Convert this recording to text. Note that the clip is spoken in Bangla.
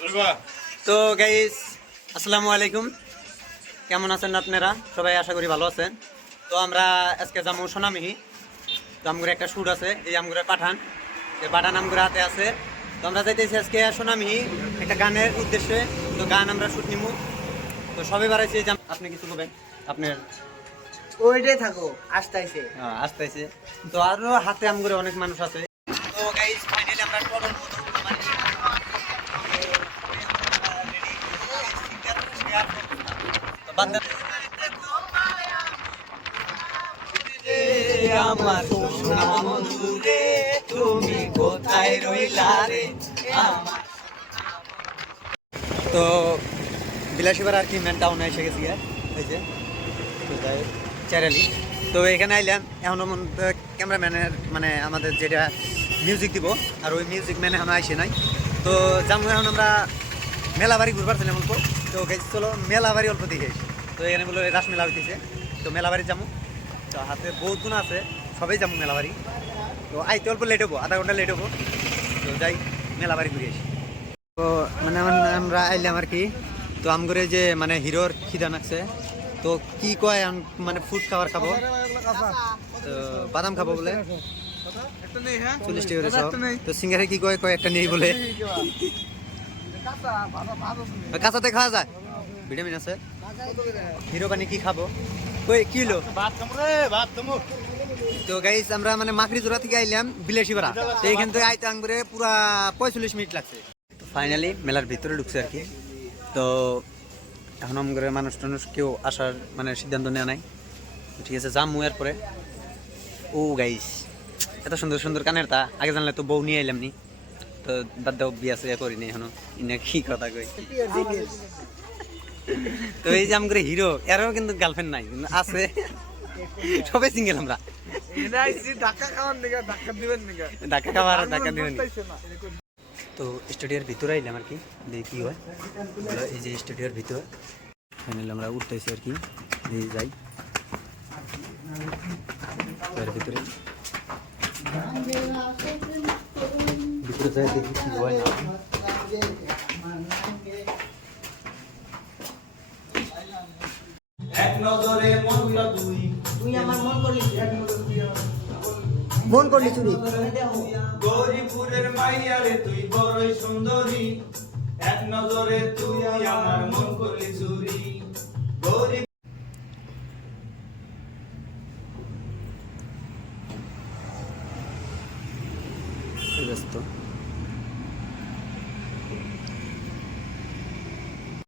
তো গাইস আসসালামু আলাইকুম, কেমন আছেন আপনারা সবাই? আশা করি ভালো আছেন। তো আমরা আজকে যাবো সোনামিহি। তো আমগুলো একটা শ্যুট আছে, এই আমগুলো পাঠান, এই পাঠান আমগুলো হাতে আছে। তো আমরা যাইতেছি আজকে সোনামিহি একটা গানের উদ্দেশ্যে। তো গান আমরা শ্যুট নিব। তো সবাই বাড়াইছে, আপনি কিছু বলবেন আপনার? ওইটাই থাকো, আসতেছে। আসতেছে। তো আরো হাতে আমগুলো অনেক মানুষ আছে। তো গাইস ফাইনালি আমরা টোটাল আমার সোনা বন্ধু রে, তুমি কোথায় রইলা রে আমার। তো বিলাসীবার আর কি মেন টাউনে এসে গেছি, এই যে চ্যারেলি। তো এখানে আইলাম, এখনো ক্যামেরাম্যানের মানে আমাদের যেটা মিউজিক দিব, আর ওই মিউজিক ম্যান এখনো আইসে নাই। তো যাবো এখন আমরা মেলাবাড়ি ঘুরবার ছিলাম অল্প। তো গেছি চলো মেলাবাড়ি অল্প দিকে। তো এখানে বলে রাস মেলা হইতেছে, তো মেলাবাড়ি যাবো। তো হাতে বহুত গুণ আছে, সবাই যাবো মেলাবাড়ি। তো আইতে অল্প লেট হবো, আধা ঘন্টা লেট হবো। তো যাই মেলাবাড়ি ঘুরে আসি। তো মানে আমরা আইলাম আর কি। তো আমগরে যে মানে হিরোর খিদা নাকছে, তো কি কয় মানে ফুড খাবার খাবো। তো বাদাম খাবো বলে 40 টাকা করে সব। তো সিঙ্গারে কি কয় কয় একটা নেই বলে। কাঁচাতে খাওয়া যায়, ভিটামিন আছে। হিরো পানি কি খাবো, কই কিলো তো গাইস আমরা মানে মাকড়ি জোড়া থেকে আইলাম বিলাসীপাড়া। তো এইখান থেকে আইতে আঙ্গুরে পুরা 45 মিনিট লাগছে। ফাইনালি মেলার ভিতরে ঢুকছে আর কি। তো এখন আমগরে মানুষ টানুষ কেউ আসার মানে সিদ্ধান্ত নেওয়া নাই। ঠিক আছে, যাম মুয়ের পরে। ও গাইস এত সুন্দর সুন্দর কানের তা আগে জানলে তো বউ নিয়ে আইলাম নি। তো বাদ দাও, বিয়া সিয়া করিনি এখনো। ইনা কি কথা কই। তো এই যে আমগরে হিরো, এরও কিন্তু গার্লফ্রেন্ড নাই, কিন্তু আছে। সবাই সিঙ্গেল আমরা। ধাক্কা খাওয়ার ধাক্কা দিবেন। তো স্টুডিওর ভিতরে আইলাম আর কি, দেখি কি হয়। এই যে স্টুডিওর ভিতর ফাইনালি আমরা উঠতেছি আর কি। এই যাই ভিতরে, ভিতরে যাই দেখি কি হয় না। এক নজরে মনটা তুই আমার মন করলি চুরি। গৌরীপুরের মাইয়ারে তুই বড়ই সুন্দরী, এক নজরে তুই আমার মন করলি চুরি। গৌরী